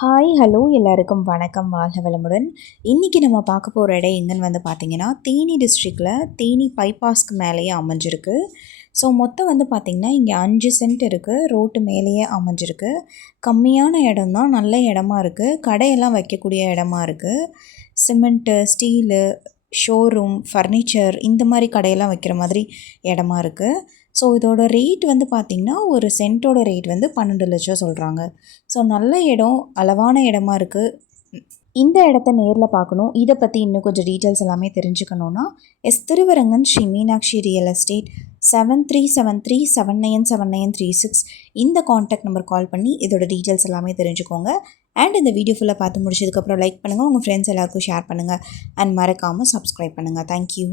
Hi hello எல்லாருக்கும் வணக்கம், வாழ்க வளமுடன். இன்றைக்கி நம்ம பார்க்க போகிற இடம் எங்கன்னு பார்த்தீங்கன்னா, தேனி டிஸ்ட்ரிக்டில் தேனி பைபாஸ்க்கு மேலேயே அமைஞ்சிருக்கு. ஸோ மொத்தம் பார்த்திங்கன்னா இங்கே 5 சென்ட் இருக்குது. ரோட்டு மேலேயே அமைஞ்சிருக்கு. கம்மியான இடம் தான், நல்ல இடமா இருக்குது. கடையெல்லாம் வைக்கக்கூடிய இடமா இருக்குது. சிமெண்ட்டு, ஸ்டீலு, ஷோரூம், ஃபர்னிச்சர் இந்த மாதிரி கடையெல்லாம் வைக்கிற மாதிரி இடமா இருக்குது. ஸோ இதோட ரேட் பார்த்திங்கன்னா ஒரு சென்ட்டோட ரேட் 12 லட்சம் சொல்கிறாங்க. ஸோ நல்ல இடம், அளவான இடமா இருக்குது. இந்த இடத்த நேரில் பார்க்கணும், இதை பற்றி இன்னும் கொஞ்சம் டீட்டெயில்ஸ் எல்லாமே தெரிஞ்சுக்கணுன்னா திருவரங்கன் ஸ்ரீ மீனாட்சி ரியல் எஸ்டேட் 7373797936 இந்த காண்டாக்ட் நம்பர் கால் பண்ணி இதோட டீட்டெயில்ஸ் எல்லாமே தெரிஞ்சுக்கோங்க. அண்ட் இந்த வீடியோ ஃபுல்லாக பார்த்து முடிச்சதுக்கப்புறம் லைக் பண்ணுங்கள், உங்கள் ஃப்ரெண்ட்ஸ் எல்லாருக்கும் ஷேர் பண்ணுங்கள். அண்ட் மறக்காமல் சப்ஸ்கிரைப் பண்ணுங்கள். தேங்க்யூ.